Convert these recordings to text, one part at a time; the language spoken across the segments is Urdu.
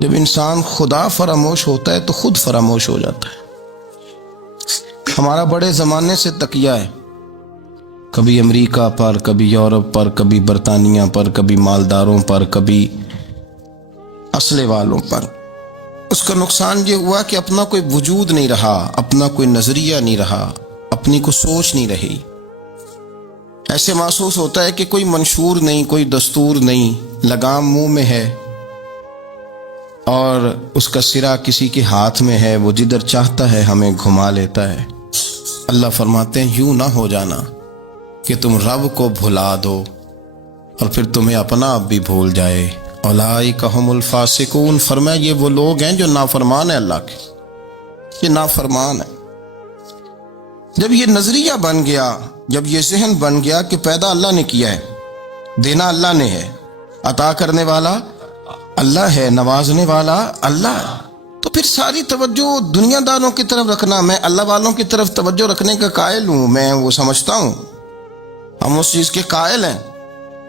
جب انسان خدا فراموش ہوتا ہے تو خود فراموش ہو جاتا ہے۔ ہمارا بڑے زمانے سے تکیہ ہے، کبھی امریکہ پر، کبھی یورپ پر، کبھی برطانیہ پر، کبھی مالداروں پر، کبھی اسلحے والوں پر۔ اس کا نقصان یہ ہوا کہ اپنا کوئی وجود نہیں رہا، اپنا کوئی نظریہ نہیں رہا، اپنی کوئی سوچ نہیں رہی۔ ایسے محسوس ہوتا ہے کہ کوئی منشور نہیں، کوئی دستور نہیں، لگام منہ میں ہے اور اس کا سرا کسی کے ہاتھ میں ہے، وہ جدھر چاہتا ہے ہمیں گھما لیتا ہے۔ اللہ فرماتے ہیں یوں نہ ہو جانا کہ تم رب کو بھلا دو اور پھر تمہیں اپنا آپ بھی بھول جائے۔ اولئک ھم الفاسقون، فرمایا یہ وہ لوگ ہیں جو نافرمان ہیں اللہ کے، یہ نافرمان ہے۔ جب یہ نظریہ بن گیا، جب یہ ذہن بن گیا کہ پیدا اللہ نے کیا ہے، دینا اللہ نے ہے، عطا کرنے والا اللہ ہے، نوازنے والا اللہ ہے، تو پھر ساری توجہ دنیا داروں کی طرف رکھنا، میں اللہ والوں کی طرف توجہ رکھنے کا قائل ہوں، میں وہ سمجھتا ہوں، ہم اس چیز کے قائل ہیں،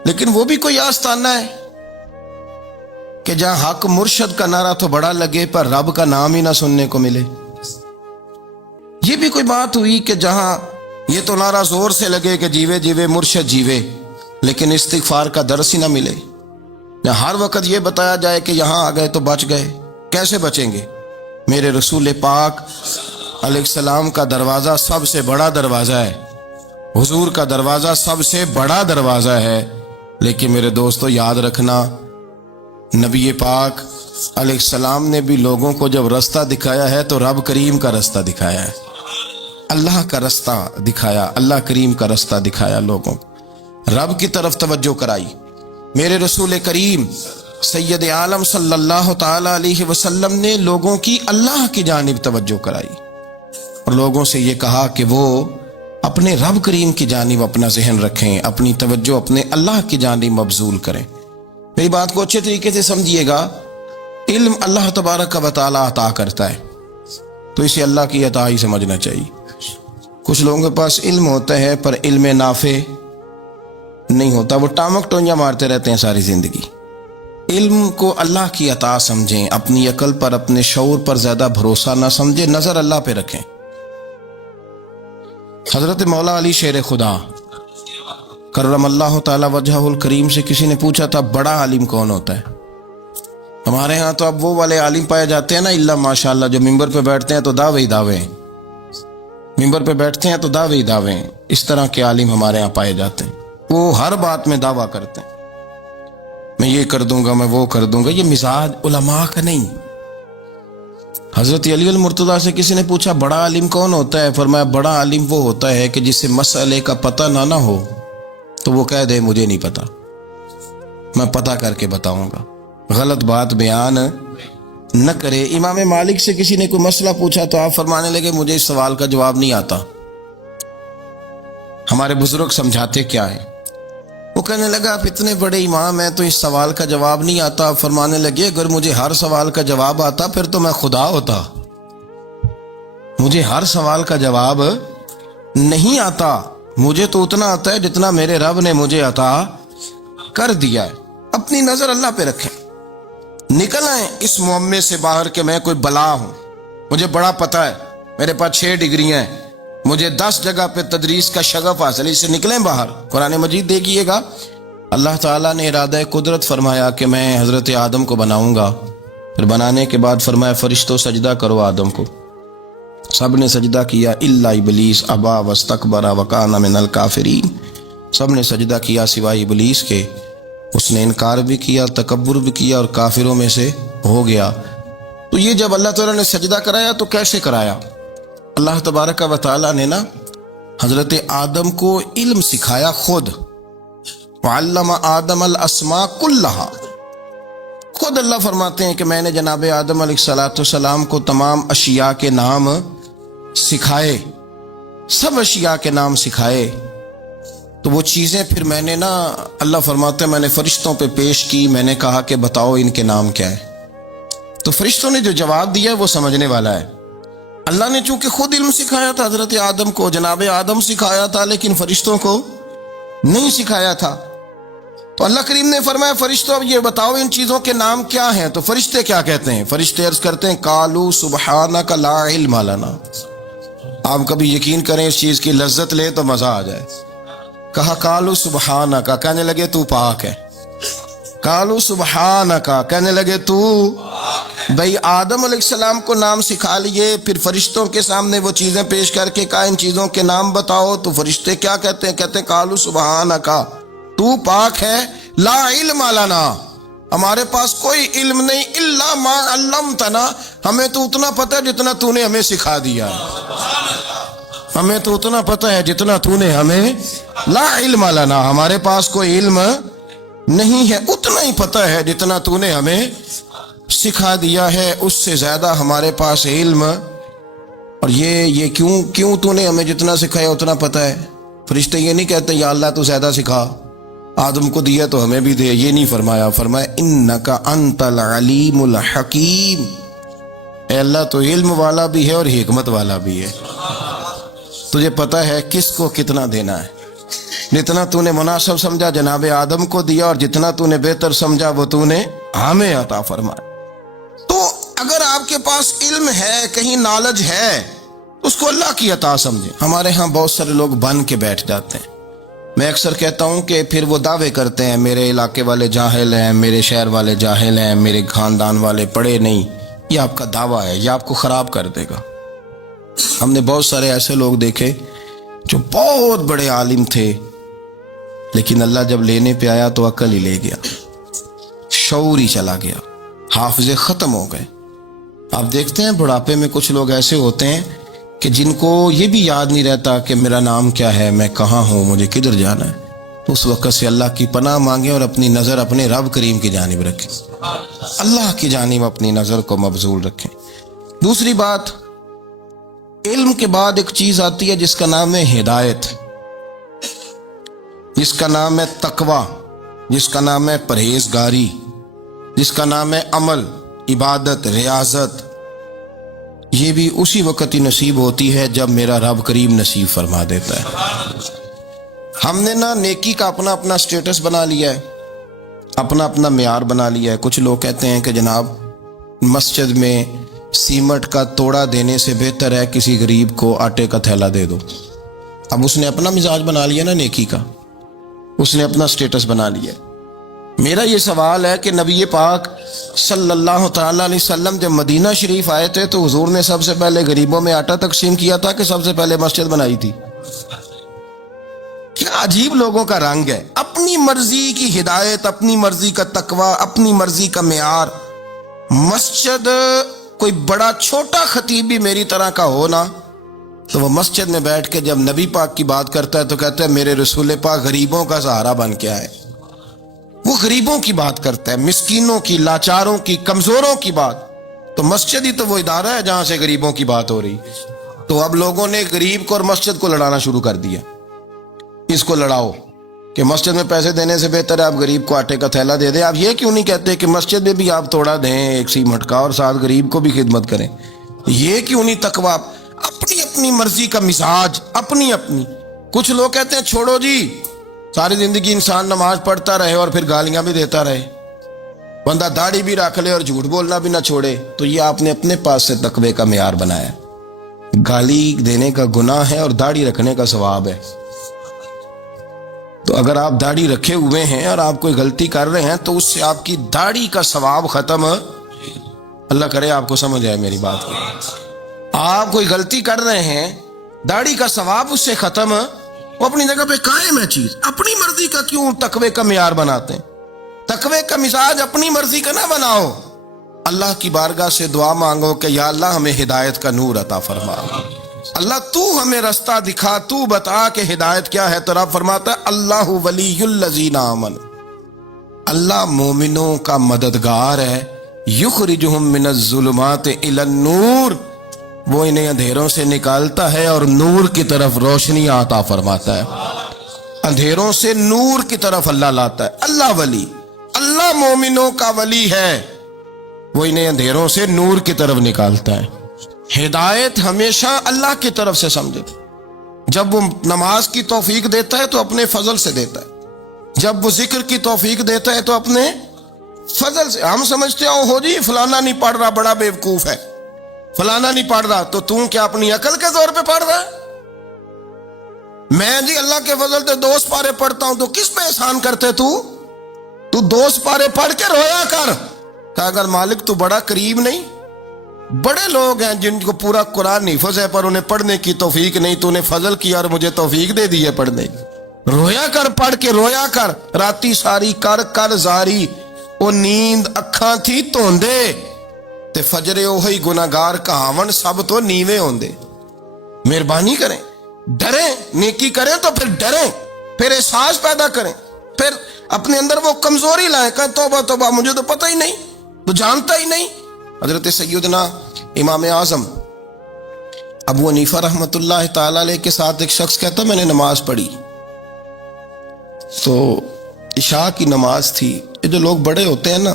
لیکن وہ بھی کوئی آستانہ ہے کہ جہاں حق مرشد کا نعرہ تو بڑا لگے پر رب کا نام ہی نہ سننے کو ملے۔ یہ بھی کوئی بات ہوئی کہ جہاں یہ تو نعرہ زور سے لگے کہ جیوے جیوے مرشد جیوے، لیکن استغفار کا درس ہی نہ ملے۔ جہاں ہر وقت یہ بتایا جائے کہ یہاں آ گئے تو بچ گئے، کیسے بچیں گے؟ میرے رسول پاک علیہ السلام کا دروازہ سب سے بڑا دروازہ ہے، حضور کا دروازہ سب سے بڑا دروازہ ہے، لیکن میرے دوستو یاد رکھنا، نبی پاک علیہ السلام نے بھی لوگوں کو جب رستہ دکھایا ہے تو رب کریم کا رستہ دکھایا ہے، اللہ کا رستہ دکھایا، اللہ کریم کا رستہ دکھایا، لوگوں رب کی طرف توجہ کرائی۔ میرے رسول کریم سید عالم صلی اللہ تعالی علیہ وسلم نے لوگوں کی اللہ کی جانب توجہ کرائی اور لوگوں سے یہ کہا کہ وہ اپنے رب کریم کی جانب اپنا ذہن رکھیں، اپنی توجہ اپنے اللہ کی جانب مبذول کریں۔ میری بات کو اچھے طریقے سے سمجھیے گا، علم اللہ تبارک و تعالی عطا کرتا ہے تو اسے اللہ کی عطا ہی سمجھنا چاہیے۔ کچھ لوگوں کے پاس علم ہوتا ہے پر علم نافع نہیں ہوتا، وہ ٹامک ٹونیاں مارتے رہتے ہیں ساری زندگی۔ علم کو اللہ کی عطا سمجھیں، اپنی عقل پر، اپنے شعور پر زیادہ بھروسہ نہ سمجھیں، نظر اللہ پہ رکھیں۔ حضرت مولا علی شیر خدا کرم اللہ تعالی وجہہ الکریم سے کسی نے پوچھا تھا بڑا عالم کون ہوتا ہے؟ ہمارے ہاں تو اب وہ والے عالم پائے جاتے ہیں نا، اللہ ماشاءاللہ، جو ممبر پہ بیٹھتے ہیں تو دعوے ہی دعوے ہیں، ممبر پہ بیٹھتے ہیں تو دعوے ہی دعوے ہیں، اس طرح کے عالم ہمارے ہاں پائے جاتے ہیں، وہ ہر بات میں دعویٰ کرتے ہیں، میں یہ کر دوں گا، میں وہ کر دوں گا۔ یہ مزاج علماء کا نہیں۔ حضرت علی المرتضیٰ سے کسی نے پوچھا بڑا عالم کون ہوتا ہے؟ فرمایا بڑا عالم وہ ہوتا ہے کہ جسے مسئلے کا پتہ نہ ہو تو وہ کہہ دے مجھے نہیں پتا، میں پتہ کر کے بتاؤں گا، غلط بات بیان نہ کرے۔ امام مالک سے کسی نے کوئی مسئلہ پوچھا تو آپ فرمانے لگے مجھے اس سوال کا جواب نہیں آتا، ہمارے بزرگ سمجھاتے کیا ہیں؟ وہ کہنے لگا آپ اتنے بڑے امام ہیں تو اس سوال کا جواب نہیں آتا۔ آپ فرمانے لگے اگر مجھے ہر سوال کا جواب آتا پھر تو میں خدا ہوتا، مجھے ہر سوال کا جواب نہیں آتا، مجھے تو اتنا آتا ہے جتنا میرے رب نے مجھے عطا کر دیا ہے۔ اپنی نظر اللہ پہ رکھیں، نکل آئیں اس معمے سے باہر کہ میں کوئی بلا ہوں، مجھے بڑا پتہ ہے، میرے پاس 6 ڈگریاں ہیں، مجھے 10 جگہ پہ تدریس کا شغف حاصل ہے، اس سے نکلیں باہر۔ قرآن مجید دیکھیے گا، اللہ تعالیٰ نے ارادہ قدرت فرمایا کہ میں حضرت آدم کو بناؤں گا، پھر بنانے کے بعد فرمایا فرشتوں سجدہ کرو آدم کو، سب نے سجدہ کیا الا ابلیس ابا واستکبر وکان من الکافرین، سب نے سجدہ کیا سوائے ابلیس کے، اس نے انکار بھی کیا، تکبر بھی کیا اور کافروں میں سے ہو گیا۔ تو یہ جب اللہ تعالیٰ نے سجدہ کرایا تو کیسے کرایا؟ اللہ تبارک و تعالیٰ نے نا حضرت آدم کو علم سکھایا خود، وعلم آدم الاسماء کلہا، خود اللہ فرماتے ہیں کہ میں نے جناب آدم علیہ السلام کو تمام اشیاء کے نام سکھائے، سب اشیاء کے نام سکھائے۔ تو وہ چیزیں پھر میں نے نا، اللہ فرماتے ہیں میں نے فرشتوں پہ پیش کی، میں نے کہا کہ بتاؤ ان کے نام کیا ہے، تو فرشتوں نے جو جواب دیا وہ سمجھنے والا ہے۔ اللہ نے چونکہ خود علم سکھایا تھا حضرت آدم کو، جناب آدم سکھایا تھا، لیکن فرشتوں کو نہیں سکھایا تھا۔ تو اللہ کریم نے فرمایا فرشتوں اب یہ بتاؤ ان چیزوں کے نام کیا ہیں؟ تو فرشتے کیا کہتے ہیں؟ فرشتے عرض کرتے ہیں قالوا سبحانک لا علم لنا۔ آپ کبھی یقین کریں اس چیز کی لذت لیں تو مزہ آ جائے۔ کہا قالوا سبحانک، کہنے لگے تو پاک ہے۔ قالوا سبحانک، کہنے لگے تو، بھئی آدم علیہ السلام کو نام سکھا لیے، پھر فرشتوں کے سامنے وہ چیزیں پیش کر کے کہا ان چیزوں کے نام بتاؤ، تو فرشتے کیا کہتے ہیں؟ کہتے ہیں قالوا سبحانک، تو پاک ہے، لا علم لنا، ہمارے پاس کوئی علم نہیں، الا ما علمتنا، ہمیں تو اتنا پتہ ہے جتنا تو نے ہمیں سکھا دیا، ہمیں تو اتنا پتہ ہے جتنا تو نے ہمیں، لا علم لنا، ہمارے پاس کوئی علم نہیں ہے، اتنا ہی پتہ ہے جتنا تو نے ہمیں سکھا دیا ہے، اس سے زیادہ ہمارے پاس علم۔ اور یہ کیوں تو نے ہمیں جتنا سکھایا اتنا پتہ ہے؟ فرشتے یہ نہیں کہتے یا اللہ تو زیادہ سکھا، آدم کو دیا تو ہمیں بھی دے، یہ نہیں فرمایا، فرمایا انکا انت العلیم الحکیم، اے اللہ تو علم والا بھی ہے اور حکمت والا بھی ہے، تجھے پتہ ہے کس کو کتنا دینا ہے، جتنا تو نے مناسب سمجھا جناب آدم کو دیا، اور جتنا تو نے بہتر سمجھا وہ تو نے ہمیں عطا فرمایا۔ تو اگر آپ کے پاس علم ہے، کہیں نالج ہے، اس کو اللہ کی عطا سمجھیں۔ ہمارے ہاں بہت سارے لوگ بن کے بیٹھ جاتے ہیں، میں اکثر کہتا ہوں کہ پھر وہ دعوے کرتے ہیں میرے علاقے والے جاہل ہیں، میرے شہر والے جاہل ہیں، میرے خاندان والے پڑھے نہیں، یہ آپ کا دعویٰ ہے، یہ آپ کو خراب کر دے گا۔ ہم نے بہت سارے ایسے لوگ دیکھے جو بہت بڑے عالم تھے، لیکن اللہ جب لینے پہ آیا تو عقل ہی لے گیا، شعور ہی چلا گیا، حافظے ختم ہو گئے۔ آپ دیکھتے ہیں بڑھاپے میں کچھ لوگ ایسے ہوتے ہیں کہ جن کو یہ بھی یاد نہیں رہتا کہ میرا نام کیا ہے، میں کہاں ہوں، مجھے کدھر جانا ہے۔ اس وقت سے اللہ کی پناہ مانگیں اور اپنی نظر اپنے رب کریم کی جانب رکھیں، اللہ کی جانب اپنی نظر کو مبذول رکھیں۔ دوسری بات، علم کے بعد ایک چیز آتی ہے جس کا نام ہے ہدایت، جس کا نام ہے تقوی، جس کا نام ہے پرہیزگاری، جس کا نام ہے عمل، عبادت، ریاضت۔ یہ بھی اسی وقت ہی نصیب ہوتی ہے جب میرا رب کریم نصیب فرما دیتا ہے۔ ہم نے نا نیکی کا اپنا اپنا سٹیٹس بنا لیا ہے، اپنا اپنا معیار بنا لیا ہے۔ کچھ لوگ کہتے ہیں کہ جناب مسجد میں سیمٹ کا توڑا دینے سے بہتر ہے کسی غریب کو آٹے کا تھیلا دے دو۔ اب اس نے اپنا مزاج بنا لیا نا نیکی کا، اس نے اپنا سٹیٹس بنا لیا۔ میرا یہ سوال ہے کہ نبی پاک صلی اللہ تعالیٰ علیہ وسلم جب مدینہ شریف آئے تھے تو حضور نے سب سے پہلے غریبوں میں آٹا تقسیم کیا تھا کہ سب سے پہلے مسجد بنائی تھی؟ کیا عجیب لوگوں کا رنگ ہے، اپنی مرضی کی ہدایت، اپنی مرضی کا تقوی، اپنی مرضی کا معیار۔ مسجد کوئی بڑا چھوٹا خطیب بھی میری طرح کا ہو نا، تو وہ مسجد میں بیٹھ کے جب نبی پاک کی بات کرتا ہے تو کہتا ہے میرے رسول پاک غریبوں کا سہارا بن کے آئے۔ وہ غریبوں کی بات کرتا ہے، مسکینوں کی، لاچاروں کی، کمزوروں کی بات۔ تو مسجد ہی تو وہ ادارہ ہے جہاں سے غریبوں کی بات ہو رہی۔ تو اب لوگوں نے غریب کو اور مسجد کو لڑانا شروع کر دیا، اس کو لڑاؤ کہ مسجد میں پیسے دینے سے بہتر ہے آپ غریب کو آٹے کا تھیلا دے دیں۔ آپ یہ کیوں نہیں کہتے کہ مسجد میں بھی آپ توڑا دیں ایک سیمٹ کا اور ساتھ غریب کو بھی خدمت کریں؟ یہ کیوں نہیں تقویٰ؟ اپنی اپنی مرضی کا مزاج، اپنی اپنی۔ کچھ لوگ کہتے ہیں چھوڑو جی، ساری زندگی انسان نماز پڑھتا رہے اور پھر گالیاں بھی دیتا رہے، بندہ داڑھی بھی رکھ لے اور جھوٹ بولنا بھی نہ چھوڑے۔ تو یہ آپ نے اپنے پاس سے تقوی کا معیار بنایا۔ گالی دینے کا گناہ ہے اور داڑھی رکھنے کا ثواب ہے۔ تو اگر آپ داڑھی رکھے ہوئے ہیں اور آپ کوئی غلطی کر رہے ہیں تو اس سے آپ کی داڑھی کا ثواب ختم، اللہ کرے آپ کو سمجھ آئے میری بات کو۔ آپ کوئی غلطی کر رہے ہیں، داڑھی کا ثواب اس سے ختم، وہ اپنی جگہ پہ قائم ہے چیز۔ اپنی مرضی کا کیوں تقوی کا معیار بناتے ہیں؟ تقوی کا مزاج اپنی مرضی کا نہ بناؤ، اللہ کی بارگاہ سے دعا مانگو کہ یا اللہ ہمیں ہدایت کا نور عطا فرما، اللہ تو ہمیں رستہ دکھا، تو بتا کہ ہدایت کیا ہے۔ تو رب فرماتا ہے اللہ ولی الذین آمنوا، اللہ مومنوں کا مددگار ہے، یخرجہم من الظلمات الی النور، وہ انہیں اندھیروں سے نکالتا ہے اور نور کی طرف روشنی عطا فرماتا ہے۔ اندھیروں سے نور کی طرف اللہ لاتا ہے۔ اللہ ولی، اللہ مومنوں کا ولی ہے، وہ انہیں اندھیروں سے نور کی طرف نکالتا ہے۔ ہدایت ہمیشہ اللہ کی طرف سے سمجھے۔ جب وہ نماز کی توفیق دیتا ہے تو اپنے فضل سے دیتا ہے، جب وہ ذکر کی توفیق دیتا ہے تو اپنے فضل سے. ہم سمجھتے ہو جی فلانا نہیں پڑھ رہا بڑا بیوقوف ہے, فلانا نہیں پڑھ رہا, تو کیا اپنی عقل کے زور پہ پڑھ رہا ہے؟ میں جی اللہ کے فضل سے 2 پارے پڑھتا ہوں, تو کس پہ احسان کرتے تو 2 پارے پڑھ کے رویا کر. کہ اگر مالک تو بڑا قریب نہیں, بڑے لوگ ہیں جن کو پورا قرآن حفظ ہے پر انہیں پڑھنے کی توفیق نہیں, تو انہیں فضل کیا اور مجھے توفیق دے دی ہے پڑھنے کی. رویا کر, پڑھ کے رویا کر. راتی ساری کر کر زاری, وہ نیند اکھاں تھی توندے, تے فجرے اوہی گناہگار کہاون سب تو نیوے ہوندے. مہربانی کریں, ڈریں, نیکی کریں تو پھر ڈریں, پھر احساس پیدا کریں, پھر اپنے اندر وہ کمزوری لائیں کہ توبہ توبہ مجھے تو پتہ ہی نہیں, تو جانتا ہی نہیں. حضرت سیدنا امام اعظم ابو حنیفہ رحمۃ اللہ تعالی علیہ کے ساتھ ایک شخص کہتا میں نے نماز پڑھی, تو عشاء کی نماز تھی. یہ جو لوگ بڑے ہوتے ہیں نا,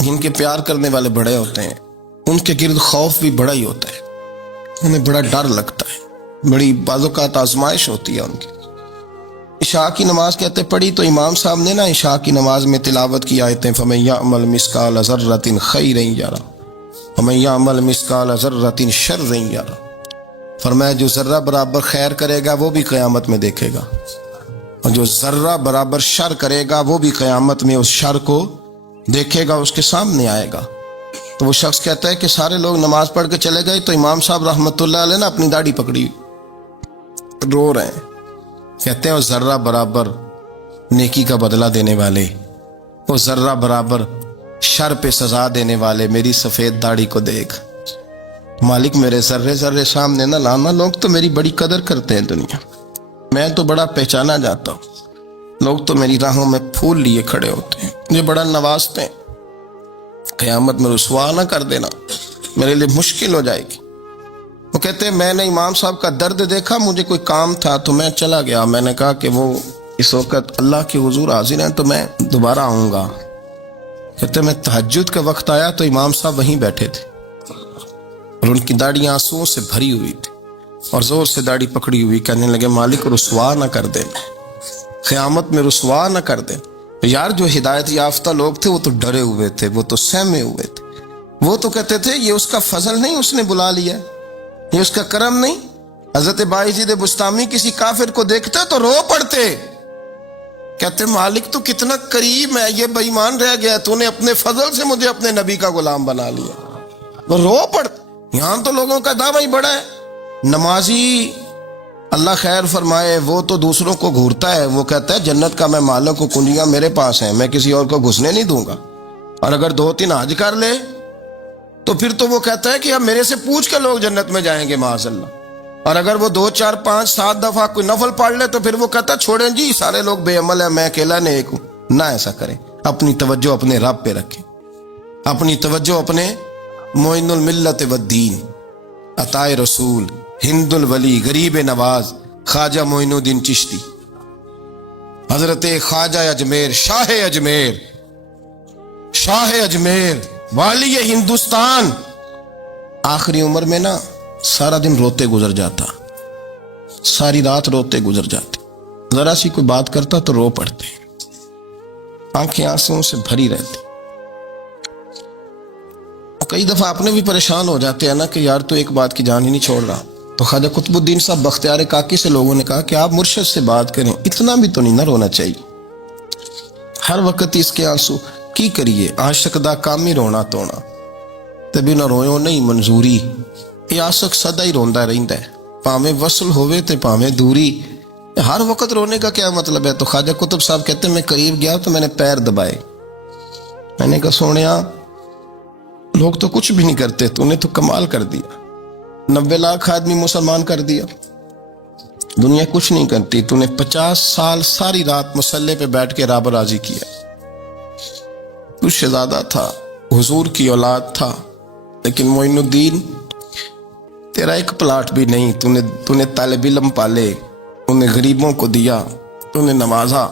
جن کے پیار کرنے والے بڑے ہوتے ہیں, ان کے گرد خوف بھی بڑا ہی ہوتا ہے, انہیں بڑا ڈر لگتا ہے, بڑی بعض اوقات آزمائش ہوتی ہے ان کی. عشاء کی نماز کہتے پڑھی, تو امام صاحب نے نا عشاء کی نماز میں تلاوت کی آیتیں فَمَن يَعْمَلْ مِثْقَالَ ذَرَّةٍ خَيْرًا يَرَهُ وَمَن يَعْمَلْ مِثْقَالَ ذَرَّةٍ شَرًّا يَرَهُ. فرمایا جو ذرہ برابر خیر کرے گا وہ بھی قیامت میں دیکھے گا, اور جو ذرہ برابر شر کرے گا وہ بھی قیامت میں اس شر کو دیکھے گا, اس کے سامنے آئے گا. تو وہ شخص کہتا ہے کہ سارے لوگ نماز پڑھ کے چلے گئے, تو امام صاحب رحمۃ اللہ علیہ نے اپنی داڑھی پکڑی, رو رہے ہیں. کہتے ہیں وہ ذرہ برابر نیکی کا بدلہ دینے والے, وہ ذرہ برابر شر پہ سزا دینے والے میری سفید داڑھی کو دیکھ. مالک میرے ذرے ذرے سامنے نہ لانا, لوگ تو میری بڑی قدر کرتے ہیں دنیا, میں تو بڑا پہچانا جاتا ہوں, لوگ تو میری راہوں میں پھول لیے کھڑے ہوتے ہیں, مجھے بڑا نوازتے ہیں. قیامت میں رسوا نہ کر دینا, میرے لیے مشکل ہو جائے گی. وہ کہتے ہیں میں نے امام صاحب کا درد دیکھا, مجھے کوئی کام تھا تو میں چلا گیا. میں نے کہا کہ وہ اس وقت اللہ کے حضور حاضر ہیں تو میں دوبارہ آؤں گا. کہتے ہیں میں تہجد کا وقت آیا تو امام صاحب وہیں بیٹھے تھے, اور ان کی داڑھی آنسوؤں سے بھری ہوئی تھی, اور زور سے داڑھی پکڑی ہوئی. کہنے لگے مالک رسوا نہ کر دے, قیامت میں رسوا نہ کر دے. یار جو ہدایت یافتہ لوگ تھے وہ تو ڈرے ہوئے تھے, وہ تو سہمے ہوئے تھے, وہ تو کہتے تھے یہ اس کا فضل نہیں, اس نے بلا لیا, یہ اس کا کرم نہیں. حضرت باعزید بستامی کسی کافر کو دیکھتے تو رو پڑتے, کہتے مالک تو کتنا قریب ہے, یہ بے ایمان رہ گیا, تو نے اپنے فضل سے مجھے اپنے نبی کا غلام بنا لیا. وہ رو پڑتے. یہاں تو لوگوں کا دعویٰ ہی بڑا ہے. نمازی اللہ خیر فرمائے وہ تو دوسروں کو گھورتا ہے, وہ کہتا ہے جنت کا میں مالک ہوں, کنجیاں میرے پاس ہیں, میں کسی اور کو گھسنے نہیں دوں گا. اور اگر 2-3 حج کر لے تو پھر تو وہ کہتا ہے کہ اب میرے سے پوچھ کے لوگ جنت میں جائیں گے معاذ اللہ. اور اگر وہ 2 4 5 7 دفعہ کوئی نفل پڑھ لے تو پھر وہ کہتا ہے چھوڑیں جی سارے لوگ بے عمل ہیں, میں اکیلا نیک ہوں. نہ ایسا کریں, اپنی توجہ اپنے رب پہ رکھیں, اپنی توجہ اپنے معین الملت والدین, عطائے رسول, ہند الولی, غریب نواز, خواجہ معین الدین چشتی, حضرت خواجہ اجمیر, شاہ اجمیر, والی ہندوستان. آخری عمر میں نا سارا دن روتے گزر جاتا, ساری رات روتے گزر جاتے, ذرا سی کوئی بات کرتا تو رو پڑتے, آنکھیں آنسوؤں سے بھری رہتی. کئی دفعہ اپنے بھی پریشان ہو جاتے ہیں نا کہ یار تو ایک بات کی جان ہی نہیں چھوڑ رہا. تو خواجہ قطب الدین صاحب بختیار کاکی سے لوگوں نے کہا کہ آپ مرشد سے بات کریں, اتنا بھی تو نہیں نہ رونا چاہیے, ہر وقت اس کے آنسو کی کریے. عاشق دا کام ہی رونا تونا, تبھی نہ رویو نہیں منظوری. یہ عاشق سدا ہی روندا رہندا ہے, پاویں وصل ہوئے تے پاویں دوری. ہر وقت رونے کا کیا مطلب ہے؟ تو خواجہ قطب صاحب کہتے ہیں میں قریب گیا تو میں نے پیر دبائے, میں نے کہا سونیا لوگ تو کچھ بھی نہیں کرتے, تو نے تو کمال کر دیا, 90 لاکھ آدمی مسلمان کر دیا, دنیا کچھ نہیں کرتی, تو نے 50 سال ساری رات مسلح پہ بیٹھ کے رب راضی کیا. تو شہزادہ تھا, حضور کی اولاد تھا, لیکن معین الدین تیرا ایک پلاٹ بھی نہیں, تو نے طالب علم پالے, تو نے غریبوں کو دیا, تو نے نوازا,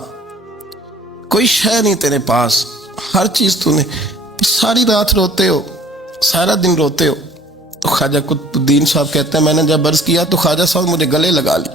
کوئی شے نہیں تیرے پاس, ہر چیز تو نے. ساری رات روتے ہو, سارا دن روتے ہو. تو خواجہ قطب الدین صاحب کہتے ہیں میں نے جب عرض کیا تو خواجہ صاحب مجھے گلے لگا لیا,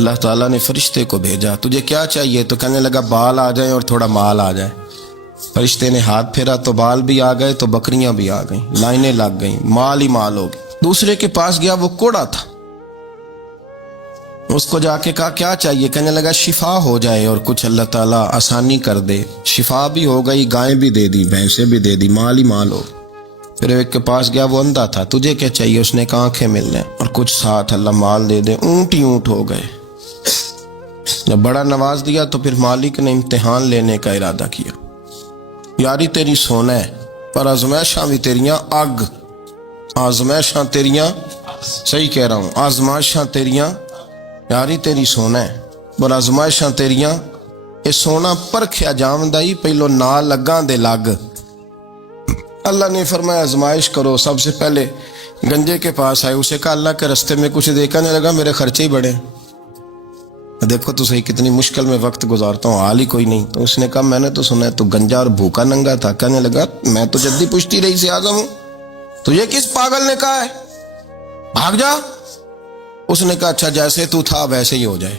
اللہ تعالیٰ نے فرشتے کو بھیجا, تجھے کیا چاہیے؟ تو کہنے لگا بال آ جائیں اور تھوڑا مال آ جائے. فرشتے نے ہاتھ پھیرا تو بال بھی آ گئے, تو بکریاں بھی آ گئیں, لائنیں لگ گئیں, مال ہی مال ہو گئی. دوسرے کے پاس گیا, وہ کوڑا تھا. اس کو جا کے کہا کیا چاہیے؟ کہنے لگا شفا ہو جائے اور کچھ اللہ تعالیٰ آسانی کر دے. شفا بھی ہو گئی, گائیں بھی دے دی, بھینسیں بھی دے دی, مال ہی مال ہو. پھر ایک کے پاس گیا, وہ اندھا تھا, تجھے کیا چاہیے؟ اس نے کہا آنکھیں مل لیں اور کچھ ساتھ اللہ مال دے دے. اونٹ ہی اونٹ ہو گئے. جب بڑا نواز دیا تو پھر مالک نے امتحان لینے کا ارادہ کیا. یاری تیری سونا ہے پر آزمائشاں بھی تیریاں اگ. آزمائشاں تیریاں, صحیح کہہ رہا ہوں, آزمائشاں تیریاں. یاری تیری سونا ہے پر آزمائشاں تیریاں. یہ سونا پرکھیا جامدائی پہلو نال لگاں دے لگ. اللہ نے فرمایا آزمائش کرو. سب سے پہلے گنجے کے پاس آئے, اسے کہا اللہ کے رستے میں کچھ دیکھا نہیں لگا, میرے خرچے ہی بڑے. دیکھو تو صحیح کتنی مشکل میں وقت گزارتا ہوں, حال ہی کوئی نہیں. تو اس نے کہا میں نے تو سنا ہے تو گنجا اور بھوکا ننگا تھا. کہنے لگا میں تو جدی پشتی رئیس اعظم ہوں, تو یہ کس پاگل نے کہا ہے بھاگ جا. اس نے کہا اچھا جیسے تو تھا ویسے ہی ہو جائے.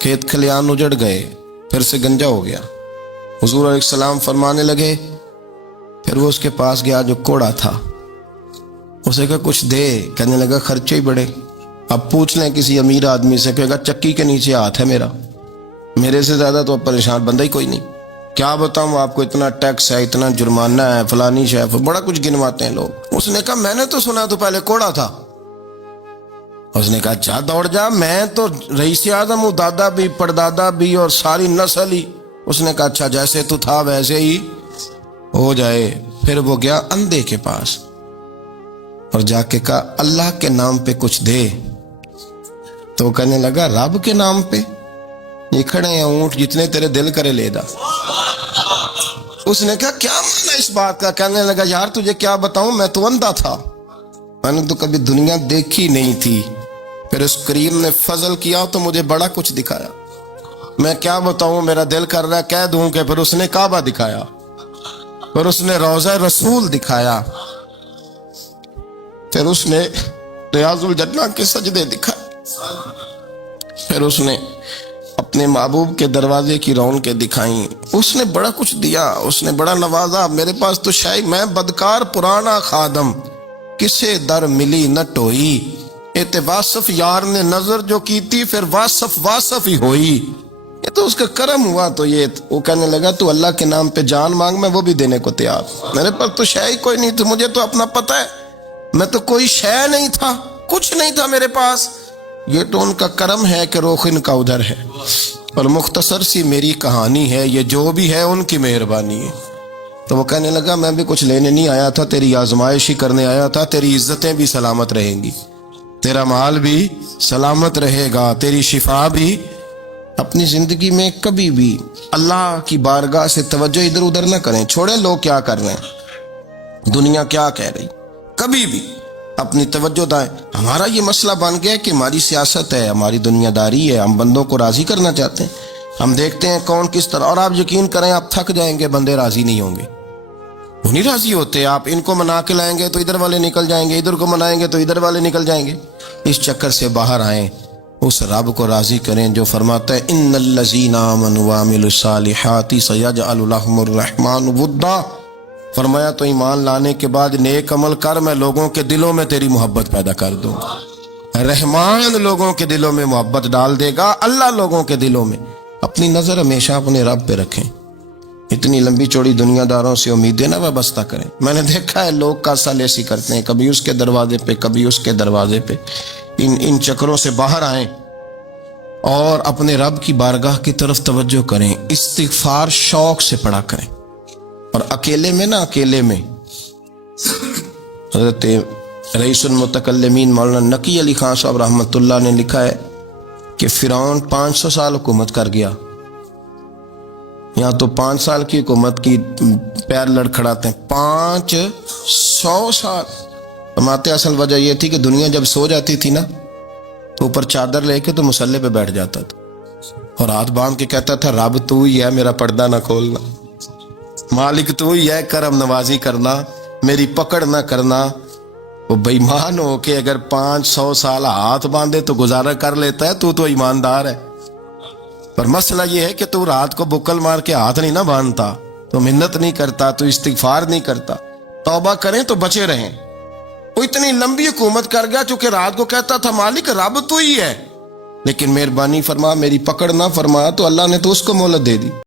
کھیت کھلیان اجڑ گئے, پھر سے گنجا ہو گیا. حضور علیہ السلام فرمانے لگے. پھر وہ اس کے پاس گیا جو کوڑا تھا, اسے کہا کچھ دے. کہنے لگا خرچے ہی بڑے. اب پوچھ لیں کسی امیر آدمی سے, کہے گا چکی کے نیچے ہاتھ ہے میرا, میرے سے زیادہ تو اب پریشان بندہ ہی کوئی نہیں. کیا بتاؤں آپ کو, اتنا ٹیکس ہے, اتنا جرمانہ ہے, فلانی شیف, بڑا کچھ گنواتے ہیں لوگ. اس نے کہا میں نے تو سنا تو پہلے کوڑا تھا. اس نے کہا جا دوڑ جا, میں تو رئیس اعظم ہوں, دادا بھی پردادا بھی اور ساری نسل ہی. اس نے کہا اچھا جیسے تو تھا ویسے ہی ہو جائے. پھر وہ گیا اندھے کے پاس اور جا کے کہا اللہ کے نام پہ کچھ دے. تو کہنے لگا رب کے نام پہ؟ یہ کھڑے ہیں اونٹ, جتنے تیرے دل کرے لے دا. اس نے کہا کیا معنی اس بات کا؟ کہنے لگا یار تجھے کیا بتاؤں, میں تو اندھا تھا, میں نے تو کبھی دنیا دیکھی نہیں تھی. پھر اس کریم نے فضل کیا تو مجھے بڑا کچھ دکھایا. میں کیا بتاؤں, میرا دل کر رہا ہے کہہ دوں کہ پھر اس نے کعبہ دکھایا, پھر اس نے روضہ رسول دکھایا, پھر اس نے ریاض الجنہ کے سجدے دکھائے, پھر اس نے اپنے محبوب کے دروازے کی رونقیں دکھائیں. اس نے بڑا کچھ دیا, اس نے بڑا نوازا. میرے پاس تو شاید میں بدکار پرانا خادم, کسے در ملی نہ ٹوئی. ایت واصف یار نے نظر جو کی تھی, پھر واصف ہی ہوئی. یہ تو اس کا کرم ہوا. تو یہ وہ کہنے لگا تو اللہ کے نام پہ جان مانگ, میں وہ بھی دینے کو تیار. میرے پاس تو شے ہی کوئی نہیں تھی, مجھے تو اپنا پتہ ہے, میں تو کوئی شے نہیں تھا, کچھ نہیں تھا میرے پاس. یہ تو ان کا کرم ہے کہ رخ ان کا ادھر ہے, اور مختصر سی میری کہانی ہے, یہ جو بھی ہے ان کی مہربانی ہے. تو وہ کہنے لگا میں بھی کچھ لینے نہیں آیا تھا, تیری آزمائش ہی کرنے آیا تھا. تیری عزتیں بھی سلامت رہیں گی, تیرا مال بھی سلامت رہے گا, تیری شفا بھی. اپنی زندگی میں کبھی بھی اللہ کی بارگاہ سے توجہ ادھر ادھر نہ کریں. چھوڑیں لوگ کیا کر رہے ہیں, دنیا کیا کہہ رہی, کبھی بھی اپنی توجہ دائیں. ہمارا یہ مسئلہ بن گیا کہ ہماری سیاست ہے, ہماری دنیا داری ہے, ہم بندوں کو راضی کرنا چاہتے ہیں. ہم دیکھتے ہیں کون کس طرح, اور آپ یقین کریں آپ تھک جائیں گے, بندے راضی نہیں ہوں گے, وہ نہیں راضی ہوتے. آپ ان کو منا کے لائیں گے تو ادھر والے نکل جائیں گے, ادھر کو منائیں گے تو ادھر والے نکل جائیں گے. اس چکر سے باہر آئیں, اس رب کو راضی کریں جو فرماتا ہے ان الذین آمنوا وعملوا الصالحات سیجعل لهم الرحمن ودا. فرمایا تو ایمان لانے کے بعد نیک عمل کر, میں لوگوں کے دلوں میں تیری محبت پیدا کر دوں. رحمان لوگوں کے دلوں میں محبت ڈال دے گا. اللہ لوگوں کے دلوں میں. اپنی نظر ہمیشہ اپنے رب پہ رکھیں. اتنی لمبی چوڑی دنیا داروں سے امیدیں نہ وابستہ کریں. میں نے دیکھا ہے لوگ کا سال ایسی کرتے ہیں, کبھی اس کے دروازے پہ کبھی اس کے دروازے پہ. ان چکروں سے باہر آئیں اور اپنے رب کی بارگاہ کی طرف توجہ کریں. استغفار شوق سے پڑھا کریں, اور اکیلے میں نہ, اکیلے میں. حضرت رئیس المتکلمین مولانا نقی علی خان صاحب رحمۃ اللہ نے لکھا ہے کہ فرعون 500 سال حکومت کر گیا. یہاں تو 5 سال کی حکومت کی پیر لڑکھڑاتے ہیں, 500 سال. فرماتے اصل وجہ یہ تھی کہ دنیا جب سو جاتی تھی نا تو اوپر چادر لے کے تو مصلے پہ بیٹھ جاتا تھا, اور ہاتھ باندھ کے کہتا تھا رب تو ہی ہے, میرا پردہ نہ کھولنا, مالک تو ہی ہے, کرم نوازی کرنا, میری پکڑ نہ کرنا. وہ بےمان ہو کے اگر 500 سال ہاتھ باندھے تو گزارا کر لیتا ہے، تو ایماندار ہے۔ پر مسئلہ یہ ہے کہ تو رات کو بکل مار کے ہاتھ نہیں نہ باندھتا، تو منت نہیں کرتا، تو استغفار نہیں کرتا۔ توبہ کریں تو بچے رہیں۔ وہ اتنی لمبی حکومت کر گیا چونکہ رات کو کہتا تھا مالک رب تو ہی ہے، لیکن مہربانی فرما، میری پکڑ نہ فرما، تو اللہ نے تو اس کو مہلت دے دی۔